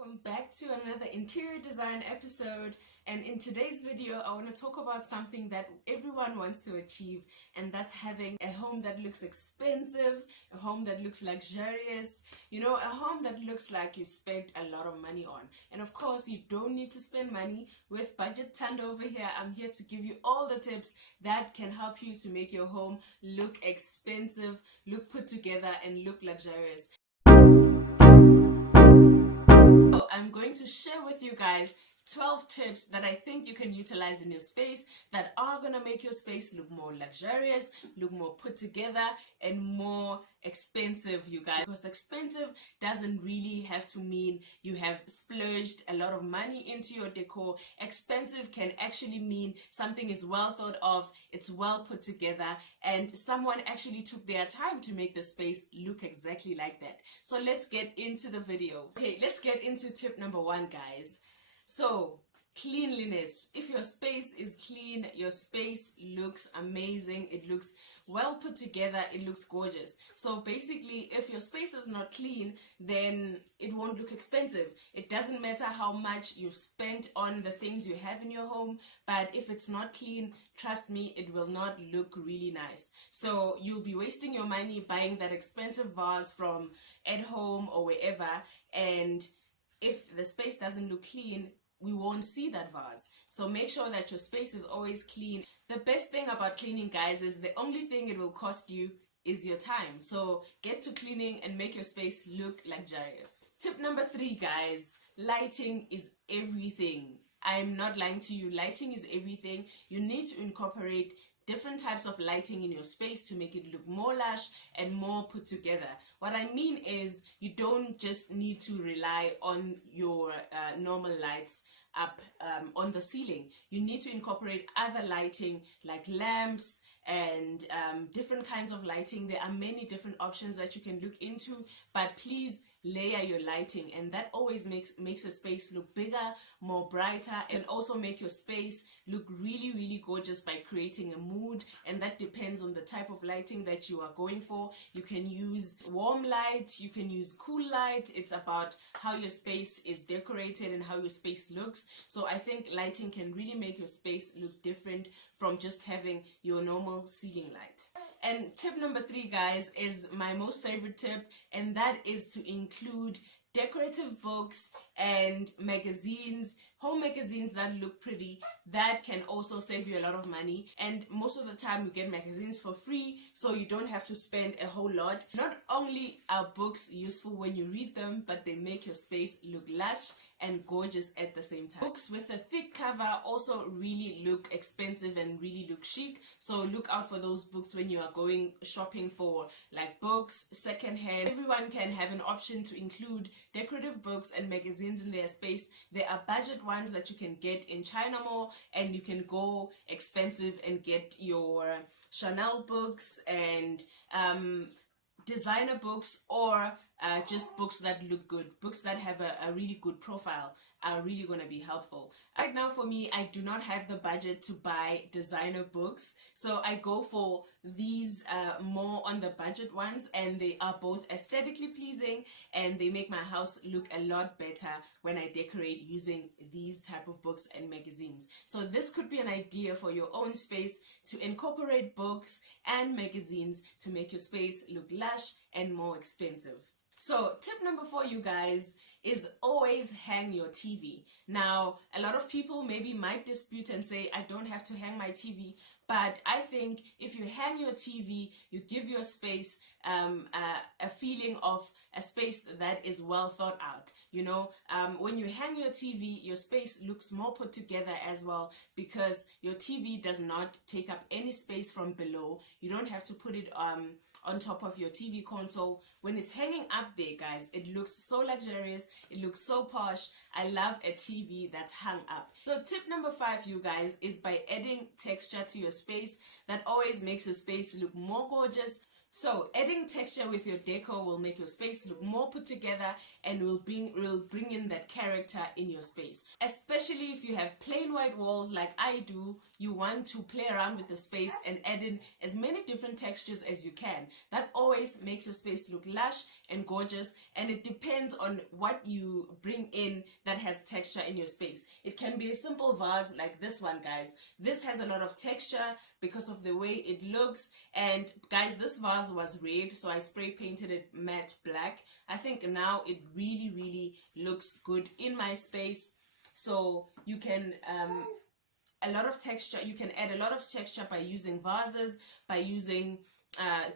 Welcome back to another interior design episode, and in today's video I want to talk about something that everyone wants to achieve, and that's having a home that looks expensive, a home that looks luxurious, a home that looks like you spent a lot of money on. And of course, you don't need to spend money. With Budget Tando over here, I'm here to give you all the tips that can help you to make your home look expensive, look put together, and look luxurious. I'm going to share with you guys 12 tips that I think you can utilize in your space that are going to make your space look more luxurious, look more put together, and more expensive, you guys. Because expensive doesn't really have to mean you have splurged a lot of money into your decor. Expensive can actually mean something is well thought of, it's well put together, and someone actually took their time to make the space look exactly like that. So let's get into the video. Okay, let's get into tip number 1, guys. So, cleanliness. If your space is clean, your space looks amazing. It looks well put together. It looks gorgeous. So basically, if your space is not clean, then it won't look expensive. It doesn't matter how much you've spent on the things you have in your home, but if it's not clean, trust me, it will not look really nice. So you'll be wasting your money buying that expensive vase from at home or wherever, and if the space doesn't look clean, we won't see that vase. So make sure that your space is always clean. The best thing about cleaning, guys, is the only thing it will cost you is your time. So get to cleaning and make your space look luxurious. Tip number 3, guys, lighting is everything. I'm not lying to you. Lighting is everything. You need to incorporate different types of lighting in your space to make it look more lush and more put together. What I mean is, you don't just need to rely on your normal lights up on the ceiling. You need to incorporate other lighting like lamps and different kinds of lighting. There are many different options that you can look into, but please layer your lighting, and that always makes a space look bigger, more brighter, and also make your space look really gorgeous by creating a mood. And that depends on the type of lighting that you are going for. You can use warm light, you can use cool light. It's about how your space is decorated and how your space looks. So I think lighting can really make your space look different from just having your normal ceiling light. And tip number 3, guys, is my most favorite tip, and that is to include decorative books and magazines, home magazines that look pretty. That can also save you a lot of money, and most of the time you get magazines for free, so you don't have to spend a whole lot. Not only are books useful when you read them, but they make your space look lush and gorgeous at the same time. Books with a thick cover also really look expensive and really look chic, so look out for those books when you are going shopping for like books secondhand. Everyone can have an option to include decorative books and magazines in their space. There are budget ones that you can get in China Mall, and you can go expensive and get your Chanel books and designer books, or just books that look good. Books that have a really good profile are really going to be helpful. Right now, for me, I do not have the budget to buy designer books, so I go for these more on the budget ones, and they are both aesthetically pleasing, and they make my house look a lot better when I decorate using these type of books and magazines. So this could be an idea for your own space, to incorporate books and magazines to make your space look lush and more expensive. So tip number 4, you guys, is always hang your TV. Now, a lot of people maybe might dispute and say, I don't have to hang my TV, but I think if you hang your TV, you give your space a feeling of a space that is well thought out. When you hang your TV, your space looks more put together as well, because your TV does not take up any space from below. You don't have to put it on top of your TV console. When it's hanging up there, guys, it looks so luxurious, it looks so posh. I love a TV that's hung up. So tip number 5, you guys, is by adding texture to your space. That always makes your space look more gorgeous. So adding texture with your decor will make your space look more put together, and will bring in that character in your space. Especially if you have plain white walls like I do, you want to play around with the space and add in as many different textures as you can. That always makes your space look lush and gorgeous, and it depends on what you bring in that has texture in your space. It can be a simple vase like this one, guys. This has a lot of texture because of the way it looks. And guys, this vase was red, so I spray painted it matte black. I think now it really looks good in my space. So you can a lot of texture, you can add a lot of texture by using vases, by using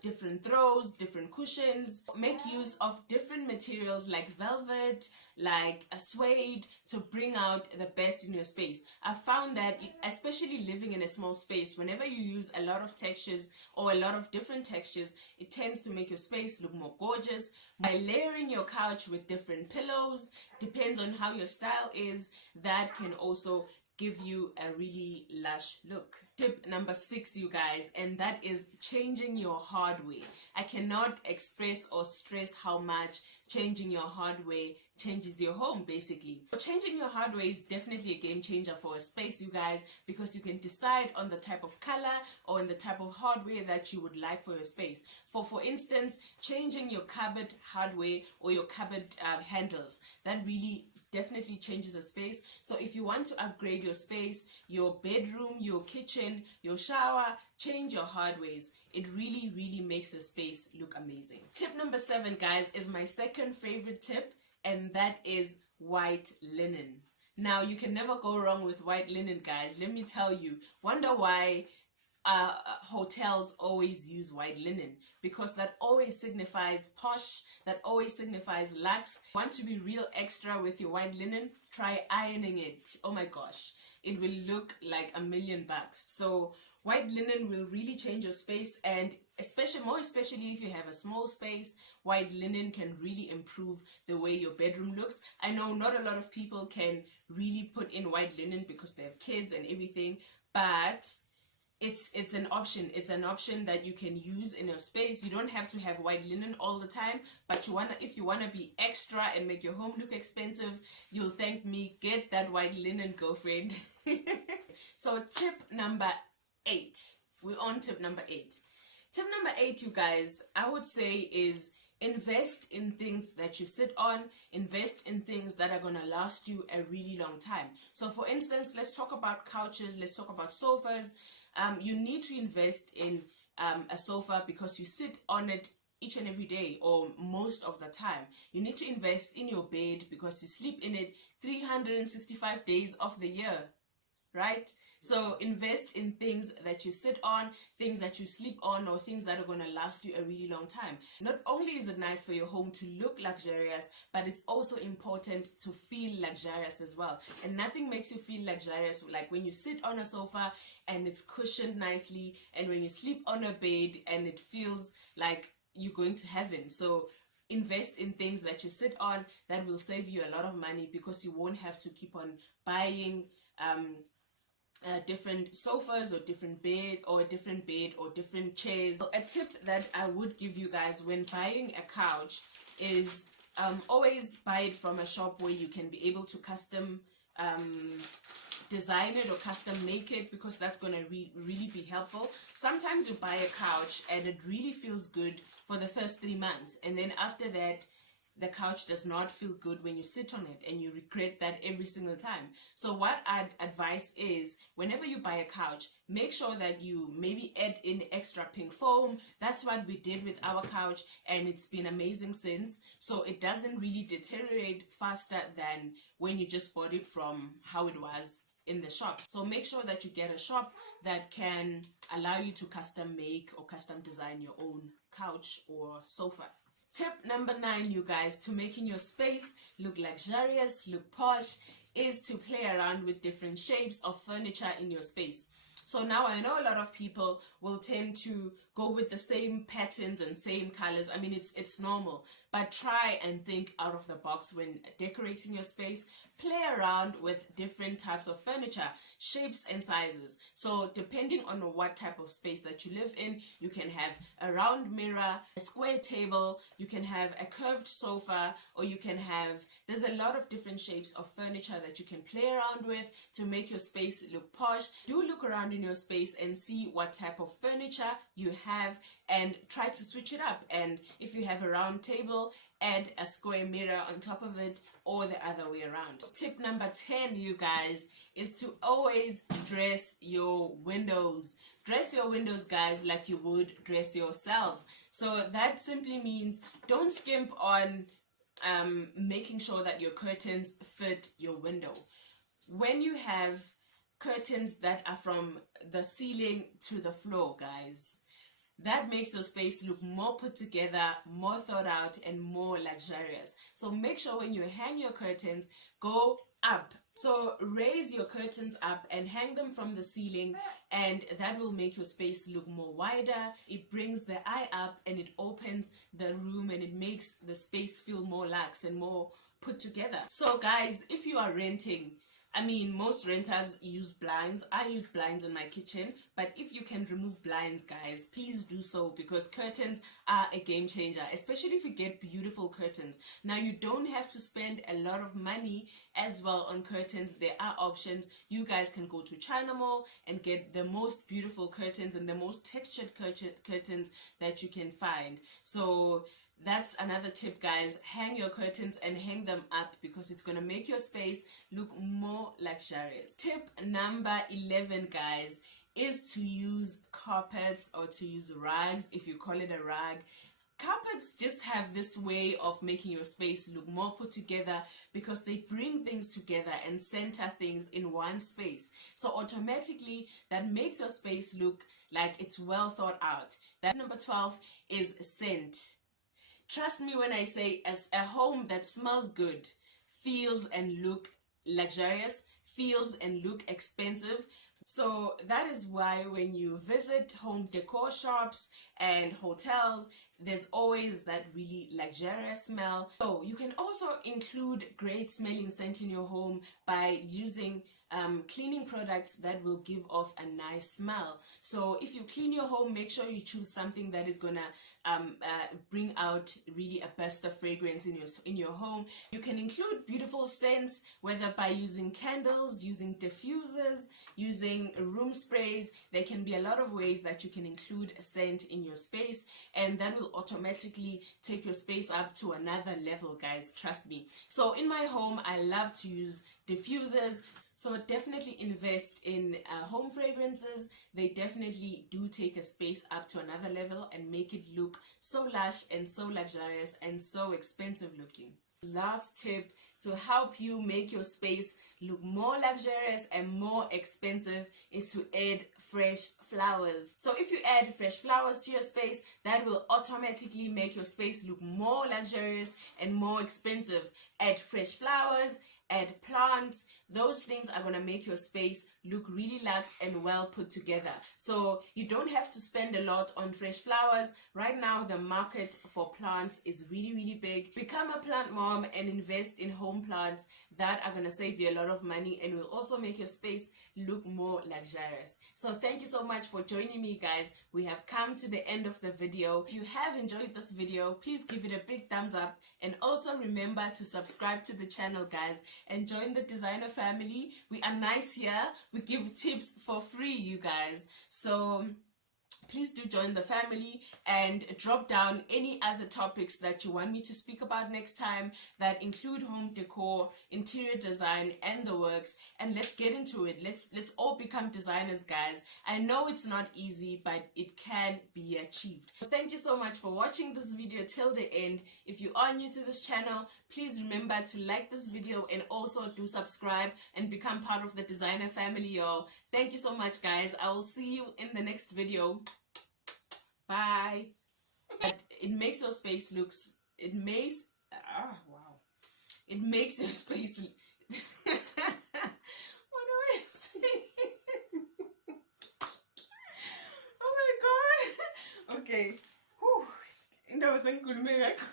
different throws, different cushions. Make use of different materials like velvet, like a suede, to bring out the best in your space. I found that especially living in a small space, whenever you use a lot of textures or a lot of different textures, it tends to make your space look more gorgeous. By layering your couch with different pillows, depends on how your style is, that can also give you a really lush look. Tip number 6, you guys, and that is changing your hardware. I cannot express or stress how much changing your hardware changes your home, basically. Changing your hardware is definitely a game changer for a space, you guys, because you can decide on the type of color or on the type of hardware that you would like for your space. For instance, changing your cupboard hardware or your cupboard handles, that really definitely changes a space. So if you want to upgrade your space, your bedroom, your kitchen, your shower, change your hardwares. It really makes the space look amazing. Tip number 7, guys, is my second favorite tip, and that is white linen. Now, you can never go wrong with white linen, guys. Let me tell you. Wonder why hotels always use white linen? Because that always signifies posh, that always signifies luxe. Want to be real extra with your white linen? Try ironing it. Oh my gosh, it will look like $1,000,000. So white linen will really change your space, and especially if you have a small space, white linen can really improve the way your bedroom looks. I know not a lot of people can really put in white linen because they have kids and everything, but it's an option. It's an option that you can use in your space. You don't have to have white linen all the time, but if you wanna be extra and make your home look expensive, you'll thank me. Get that white linen, girlfriend. So tip number 8. We're on tip number 8. Tip number 8, you guys, I would say is invest in things that you sit on. Invest in things that are going to last you a really long time. So for instance, let's talk about couches. Let's talk about sofas. You need to invest in a sofa because you sit on it each and every day or most of the time. You need to invest in your bed because you sleep in it 365 days of the year, right? So invest in things that you sit on, things that you sleep on, or things that are going to last you a really long time. Not only is it nice for your home to look luxurious, but it's also important to feel luxurious as well. And nothing makes you feel luxurious like when you sit on a sofa and it's cushioned nicely, and when you sleep on a bed and it feels like you're going to heaven. So invest in things that you sit on that will save you a lot of money, because you won't have to keep on buying different sofas or different bed or different chairs. So a tip that I would give you guys when buying a couch is always buy it from a shop where you can be able to custom design it or custom make it, because that's going to really be helpful. Sometimes you buy a couch and it really feels good for the first 3 months, and then after that the couch does not feel good when you sit on it, and you regret that every single time. So what I'd advise is, whenever you buy a couch, make sure that you maybe add in extra pink foam. That's what we did with our couch, and it's been amazing since. So it doesn't really deteriorate faster than when you just bought it from how it was in the shop. So make sure that you get a shop that can allow you to custom make or custom design your own couch or sofa. Tip number 9, you guys, to making your space look luxurious, look posh, is to play around with different shapes of furniture in your space. So now I know a lot of people will tend to go with the same patterns and same colors. I mean, it's normal, but try and think out of the box when decorating your space. Play around with different types of furniture, shapes and sizes. So depending on what type of space that you live in, you can have a round mirror, a square table, you can have a curved sofa, or you can have, there's a lot of different shapes of furniture that you can play around with to make your space look posh. Do look around in your space and see what type of furniture you have and try to switch it up. And if you have a round table add a square mirror on top of it, or the other way around. Tip number 10, you guys, is to always dress your windows. Dress your windows, guys, like you would dress yourself. So that simply means don't skimp on making sure that your curtains fit your window. When you have curtains that are from the ceiling to the floor, guys, that makes your space look more put together, more thought out, and more luxurious. So make sure when you hang your curtains, go up. So raise your curtains up and hang them from the ceiling, and that will make your space look more wider. It brings the eye up and it opens the room, and it makes the space feel more luxe and more put together. So guys, if you are renting, I mean, most renters use blinds. I use blinds in my kitchen, but if you can remove blinds, guys, please do so, because curtains are a game changer, especially if you get beautiful curtains. Now, you don't have to spend a lot of money as well on curtains. There are options. You guys can go to China Mall and get the most beautiful curtains and the most textured curtains that you can find. So that's another tip, guys. Hang your curtains and hang them up, because it's going to make your space look more luxurious. Tip number 11, guys, is to use carpets, or to use rugs, if you call it a rug. Carpets just have this way of making your space look more put together, because they bring things together and center things in one space. So automatically that makes your space look like it's well thought out. That number 12 is scent. Trust me when I say, as a home that smells good, feels and look luxurious, feels and look expensive. So that is why when you visit home decor shops and hotels, there's always that really luxurious smell. So you can also include great smelling scent in your home by using cleaning products that will give off a nice smell. So if you clean your home, make sure you choose something that is gonna bring out really a burst of fragrance in your home. You can include beautiful scents, whether by using candles, using diffusers, using room sprays. There can be a lot of ways that you can include a scent in your space, and that will automatically take your space up to another level, guys, trust me. So in my home, I love to use diffusers. So definitely invest in home fragrances. They definitely do take a space up to another level and make it look so lush and so luxurious and so expensive looking. Last tip to help you make your space look more luxurious and more expensive is to add fresh flowers. So if you add fresh flowers to your space, that will automatically make your space look more luxurious and more expensive. Add fresh flowers, add plants. Those things are going to make your space look really luxe and well put together. So you don't have to spend a lot on fresh flowers. Right now, the market for plants is really, really big. Become a plant mom and invest in home plants that are going to save you a lot of money and will also make your space look more luxurious. So thank you so much for joining me, guys. We have come to the end of the video. If you have enjoyed this video, please give it a big thumbs up, and also remember to subscribe to the channel, guys, and join the designer family. We are nice here. We give tips for free, you guys. So please do join the family and drop down any other topics that you want me to speak about next time that include home decor, interior design, and the works. And let's get into it. Let's all become designers, guys. I know it's not easy, but it can be achieved. So thank you so much for watching this video till the end. If you are new to this channel, please remember to like this video and also do subscribe and become part of the designer family, y'all. Thank you so much, guys. I will see you in the next video. Bye. It makes your space looks, it makes your space what do I say? Oh my god. Okay. Whew. That was a good miracle.